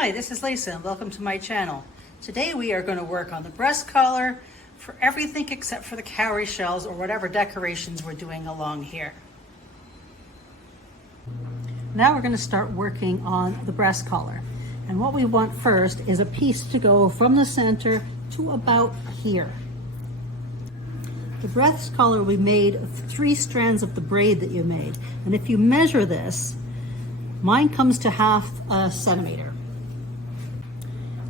Hi, this is Lisa and welcome to my channel. Today we are going to work on the breast collar for everything except for the cowrie shells or whatever decorations we're doing along here. Now we're going to start working on the breast collar. And what we want first is a piece to go from the center to about here. The breast collar we made of 3 strands of the braid that you made. And if you measure this, mine comes to half a centimeter.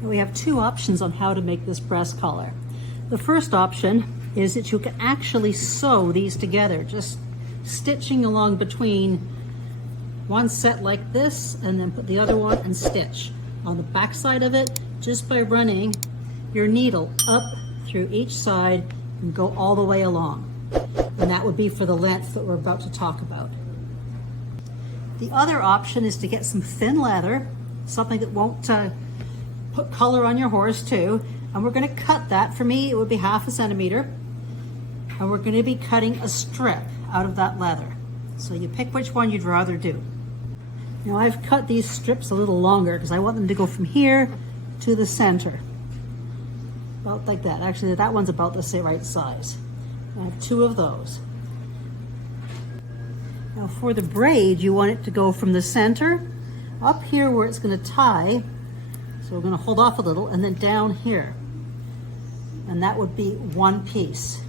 We have 2 options on how to make this breast collar. The first option is that you can actually sew these together, just stitching along between one set like this and then put the other one and stitch on the back side of it just by running your needle up through each side and go all the way along. And that would be for the length that we're about to talk about. The other option is to get some thin leather, something that won't put color on your horse too, and we're going to cut that. For me it would be half a centimeter, and we're going to be cutting a strip out of that leather. So you pick which one you'd rather do. Now I've cut these strips a little longer because I want them to go from here to the center, about like that. Actually that one's about the right size. I have 2 of those. Now for the braid, you want it to go from the center up here where it's going to tie. So we're going to hold off a little and then down here. And that would be 1 piece.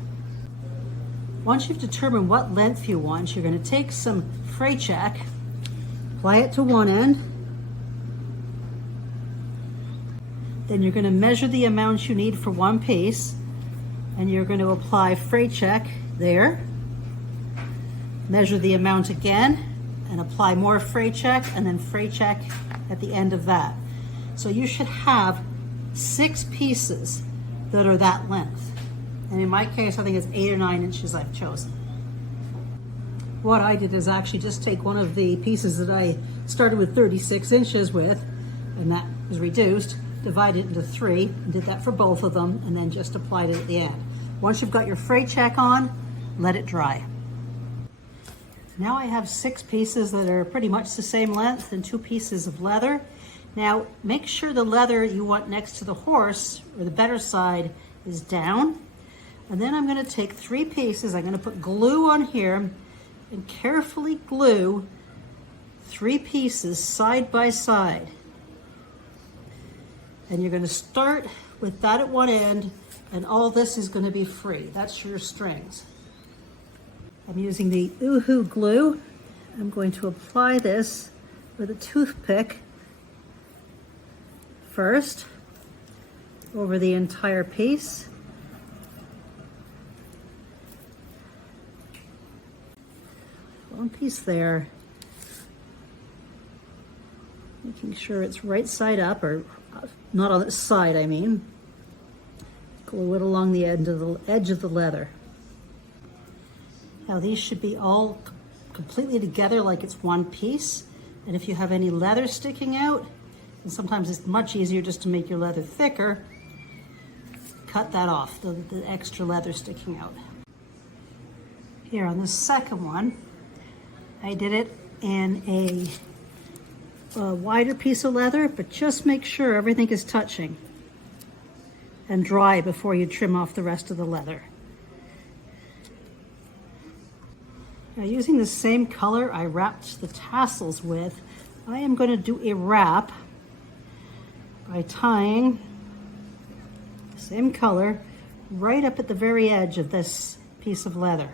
Once you've determined what length you want, you're going to take some fray check, apply it to one end. Then you're going to measure the amount you need for 1 piece. And you're going to apply fray check there. Measure the amount again and apply more fray check and then fray check at the end of that. So you should have 6 pieces that are that length. And in my case, I think it's 8 or 9 inches I've chosen. What I did is actually just take one of the pieces that I started with 36 inches with, and that was reduced, divided it into 3, and did that for both of them, and then just applied it at the end. Once you've got your fray check on, let it dry. Now I have 6 pieces that are pretty much the same length and 2 pieces of leather. Now make sure the leather you want next to the horse, or the better side, is down. And then I'm going to take 3 pieces, I'm going to put glue on here and carefully glue 3 pieces side by side. And you're going to start with that at one end, and all this is going to be free. That's your strings. I'm using the Uhu glue. I'm going to apply this with a toothpick first over the entire piece. One piece there, making sure it's right side up, or not on its side, I mean. Glue it along the edge of the leather. Now these should be all completely together like it's one piece. And if you have any leather sticking out, and sometimes it's much easier just to make your leather thicker, cut that off, the extra leather sticking out. Here on the second one, I did it in a wider piece of leather, but just make sure everything is touching and dry before you trim off the rest of the leather. Now using the same color I wrapped the tassels with, I am going to do a wrap by tying the same color right up at the very edge of this piece of leather.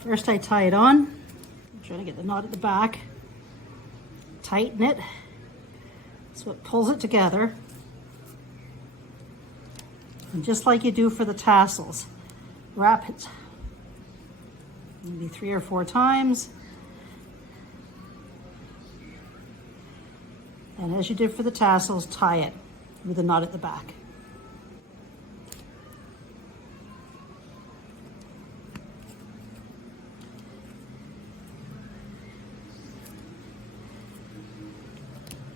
First I tie it on, I'm trying to get the knot at the back, tighten it so it pulls it together. And just like you do for the tassels, wrap it maybe 3 or 4 times. And as you did for the tassels, tie it with a knot at the back.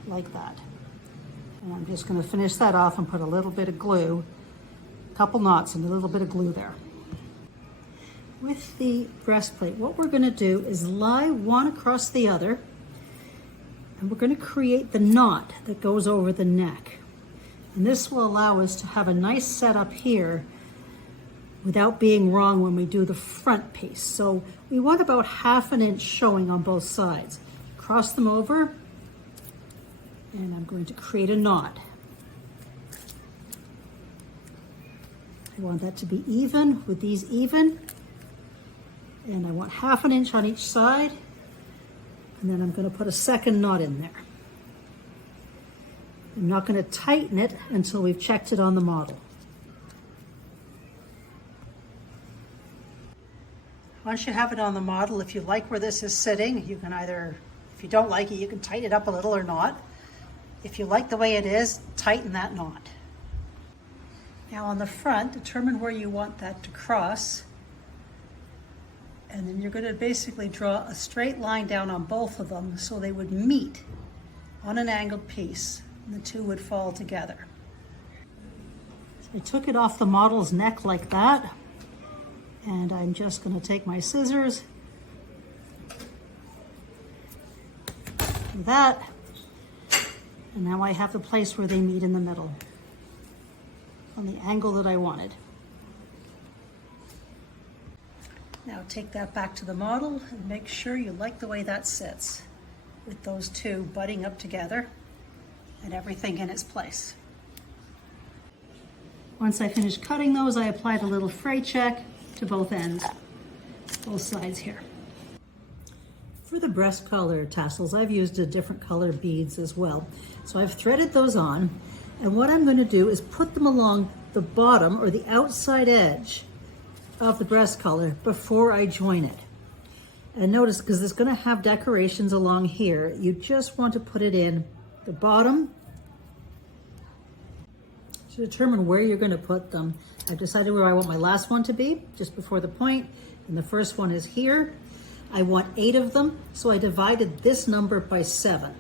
Like that. And I'm just going to finish that off and put a little bit of glue, a couple knots and a little bit of glue there. With the breastplate, what we're going to do is lie one across the other And we're going to create the knot that goes over the neck. And this will allow us to have a nice setup here without being wrong when we do the front piece. So we want about 1/2 inch showing on both sides. Cross them over, and I'm going to create a knot. I want that to be even with these even, and I want 1/2 inch on each side, and then I'm going to put a second knot in there. I'm not going to tighten it until we've checked it on the model. Once you have it on the model, if you like where this is sitting, you can either, if you don't like it, you can tighten it up a little or not. If you like the way it is, tighten that knot. Now on the front, determine where you want that to cross. And then you're going to basically draw a straight line down on both of them so they would meet on an angled piece, and the two would fall together. So I took it off the model's neck like that, and I'm just going to take my scissors, do that, and now I have the place where they meet in the middle on the angle that I wanted. Now take that back to the model and make sure you like the way that sits with those two butting up together and everything in its place. Once I finish cutting those, I applied a little fray check to both ends, both sides here. For the breast collar tassels, I've used a different color beads as well. So I've threaded those on, and what I'm going to do is put them along the bottom or the outside edge of the breast collar before I join it. And notice, because it's going to have decorations along here, you just want to put it in the bottom. To determine where you're going to put them, I've decided where I want my last one to be, just before the point, and the first one is here. I want 8 of them, so I divided this number by 7.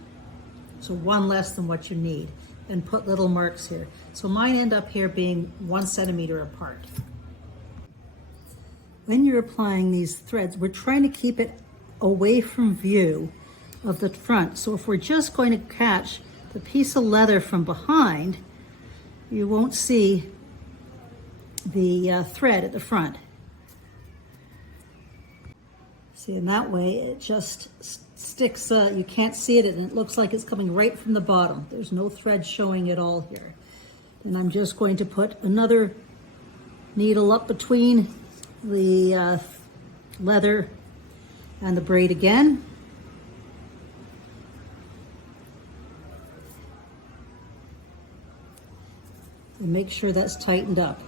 So 1 less than what you need, and put little marks here. So mine end up here being 1 centimeter apart. When you're applying these threads, we're trying to keep it away from view of the front. So if we're just going to catch the piece of leather from behind, you won't see the thread at the front. See, in that way, it just sticks, you can't see it, and it looks like it's coming right from the bottom. There's no thread showing at all here. And I'm just going to put another needle up between the leather and the braid again. And make sure that's tightened up.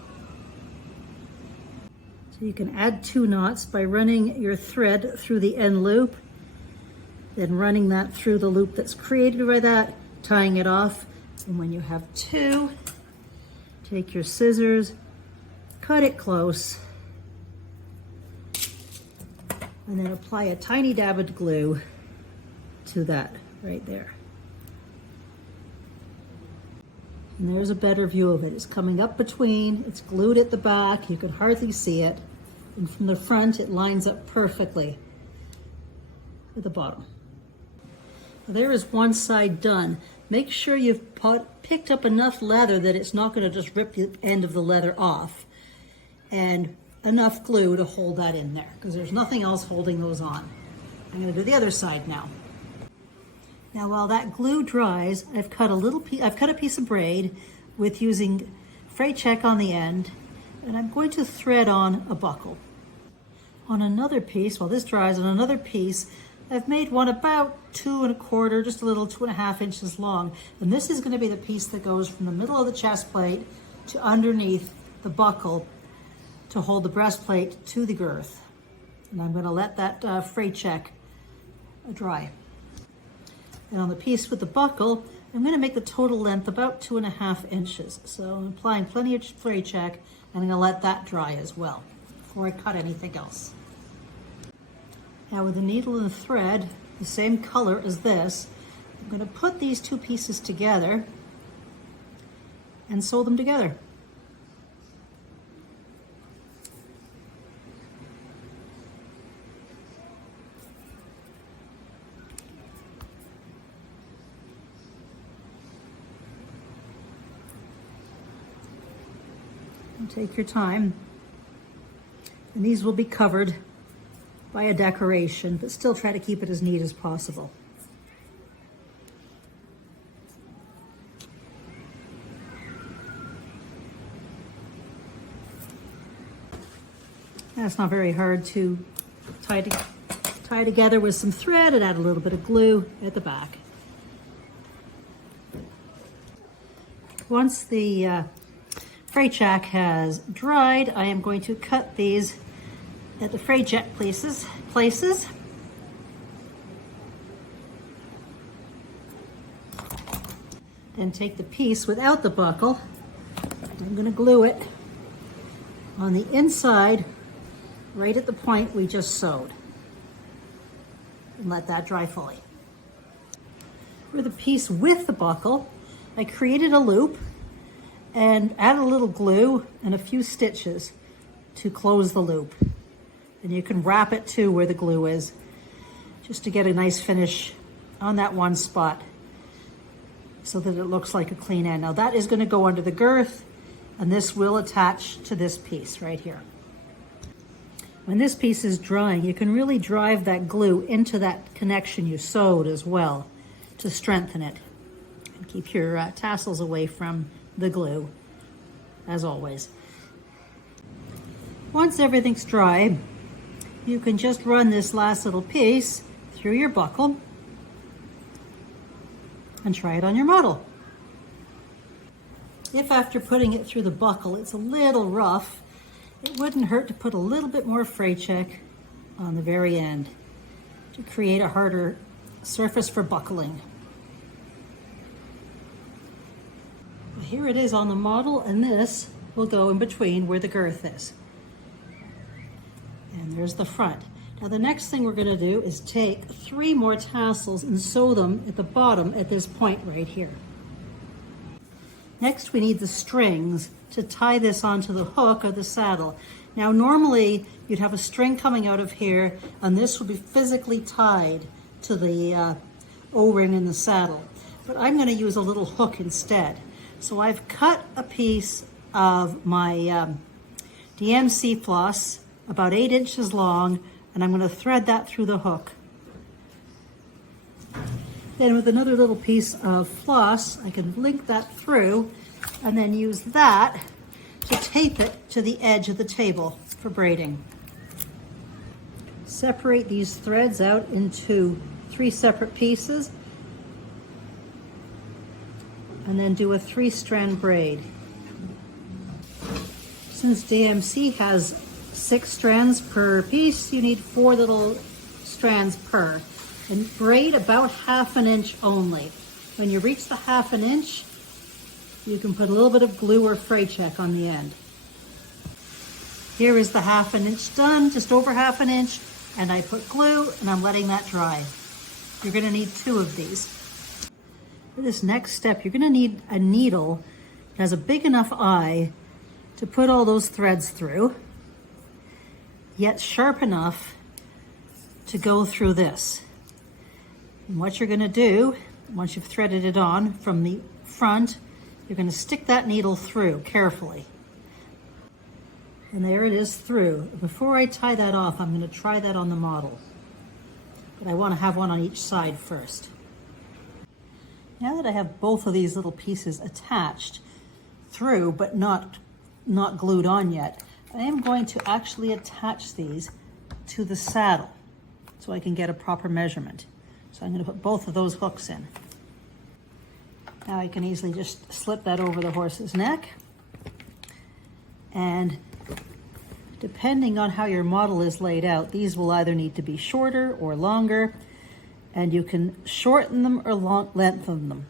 So you can add 2 knots by running your thread through the end loop, then running that through the loop that's created by that, tying it off. And when you have 2, take your scissors, cut it close, and then apply a tiny dab of glue to that right there. And there's a better view of it. It's coming up between, it's glued at the back, you can hardly see it. And from the front, it lines up perfectly with the bottom. There is one side done. Make sure you've picked up enough leather that it's not going to just rip the end of the leather off, and enough glue to hold that in there, because there's nothing else holding those on. I'm going to do the other side now. Now while that glue dries, I've cut a piece of braid with using fray check on the end, and I'm going to thread on a buckle. On another piece, while this dries, on another piece, I've made one about 2 1/4, just a little 2 1/2 inches long. And this is going to be the piece that goes from the middle of the chest plate to underneath the buckle to hold the breastplate to the girth. And I'm going to let that fray check dry. And on the piece with the buckle, I'm going to make the total length about 2 1/2 inches. So I'm applying plenty of fray check, and I'm going to let that dry as well before I cut anything else. Now with the needle and the thread, the same color as this, I'm going to put these 2 pieces together and sew them together. And take your time. And these will be covered by a decoration, but still try to keep it as neat as possible. That's not very hard to tie together with some thread and add a little bit of glue at the back. Once the fray jack has dried, I am going to cut these at the fray jack places. Then take the piece without the buckle. I'm going to glue it on the inside, right at the point we just sewed. And let that dry fully. For the piece with the buckle, I created a loop and added a little glue and a few stitches to close the loop. And you can wrap it too where the glue is, just to get a nice finish on that one spot so that it looks like a clean end. Now that is going to go under the girth, and this will attach to this piece right here. When this piece is drying, you can really drive that glue into that connection you sewed as well to strengthen it. And keep your tassels away from the glue, as always. Once everything's dry, you can just run this last little piece through your buckle and try it on your model. If after putting it through the buckle it's a little rough, it wouldn't hurt to put a little bit more fray check on the very end to create a harder surface for buckling. Here it is on the model, and this will go in between where the girth is. And there's the front. Now the next thing we're going to do is take 3 more tassels and sew them at the bottom at this point right here. Next we need the strings to tie this onto the hook of the saddle. Now normally you'd have a string coming out of here, and this would be physically tied to the O-ring in the saddle. But I'm going to use a little hook instead. So I've cut a piece of my DMC floss about 8 inches long, and I'm going to thread that through the hook. Then with another little piece of floss, I can link that through and then use that to tape it to the edge of the table for braiding. Separate these threads out into 3 separate pieces and then do a 3-strand braid. Since DMC has 6 strands per piece, you need 4 little strands per. And braid about 1/2 inch only. When you reach the 1/2 inch, you can put a little bit of glue or fray check on the end. Here is the 1/2 inch done, just over 1/2 inch, and I put glue and I'm letting that dry. You're going to need 2 of these. For this next step, you're going to need a needle that has a big enough eye to put all those threads through, yet sharp enough to go through this. And what you're going to do, once you've threaded it on from the front, you're going to stick that needle through carefully. And there it is through. Before I tie that off, I'm going to try that on the model. But I want to have one on each side first. Now that I have both of these little pieces attached through, but not glued on yet, I am going to actually attach these to the saddle so I can get a proper measurement. So I'm going to put both of those hooks in. Now I can easily just slip that over the horse's neck. And depending on how your model is laid out, these will either need to be shorter or longer, and you can shorten them or lengthen them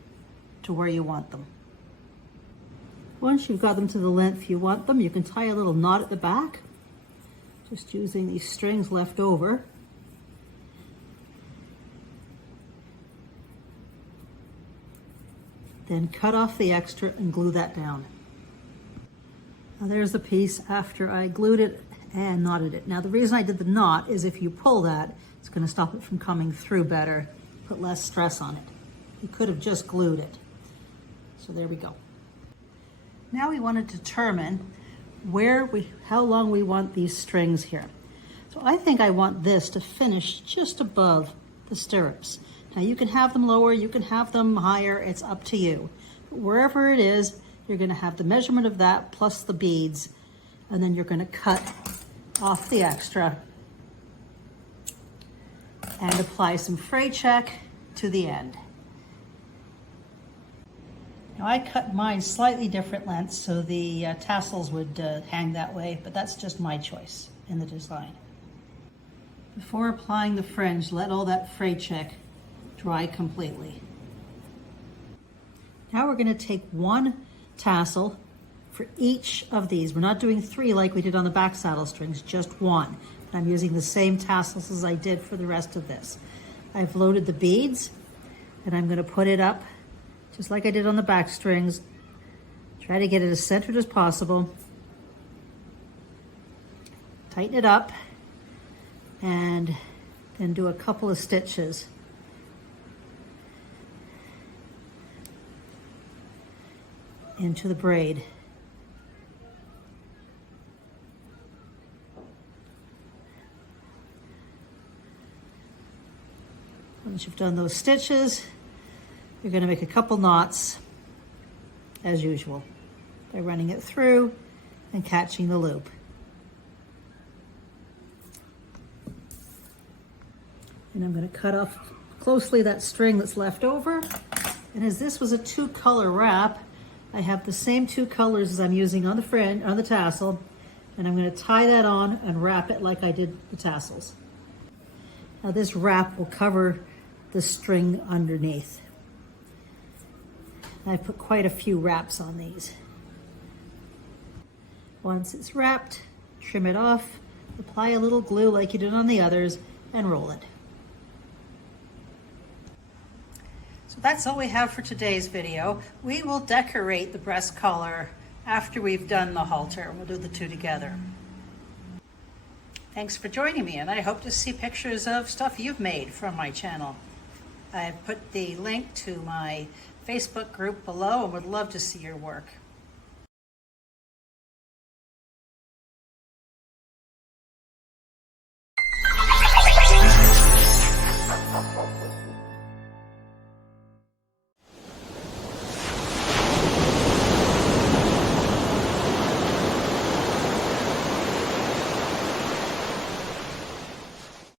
to where you want them. Once you've got them to the length you want them, you can tie a little knot at the back, just using these strings left over. Then cut off the extra and glue that down. Now there's the piece after I glued it and knotted it. Now the reason I did the knot is if you pull that, it's going to stop it from coming through better, put less stress on it. You could have just glued it. So there we go. Now we want to determine how long we want these strings here. So I think I want this to finish just above the stirrups. Now you can have them lower, you can have them higher, it's up to you. But wherever it is, you're gonna have the measurement of that plus the beads, and then you're gonna cut off the extra and apply some fray check to the end. Now I cut mine slightly different lengths so the tassels would hang that way, but that's just my choice in the design. Before applying the fringe, let all that fray check dry completely. Now we're going to take one tassel for each of these. We're not doing 3 like we did on the back saddle strings, just 1. I'm using the same tassels as I did for the rest of this. I've loaded the beads and I'm going to put it up just like I did on the back strings. Try to get it as centered as possible. Tighten it up and then do a couple of stitches. Into the braid. Once you've done those stitches, you're going to make a couple knots as usual by running it through and catching the loop. And I'm going to cut off closely that string that's left over. And as this was a 2-color wrap, I have the same 2 colors as I'm using on the fringe, on the tassel, and I'm going to tie that on and wrap it like I did the tassels. Now this wrap will cover the string underneath. I've put quite a few wraps on these. Once it's wrapped, trim it off, apply a little glue like you did on the others, and roll it. So that's all we have for today's video. We will decorate the breast collar after we've done the halter. We'll do the 2 together. Thanks for joining me, and I hope to see pictures of stuff you've made from my channel. I've put the link to my Facebook group below and would love to see your work.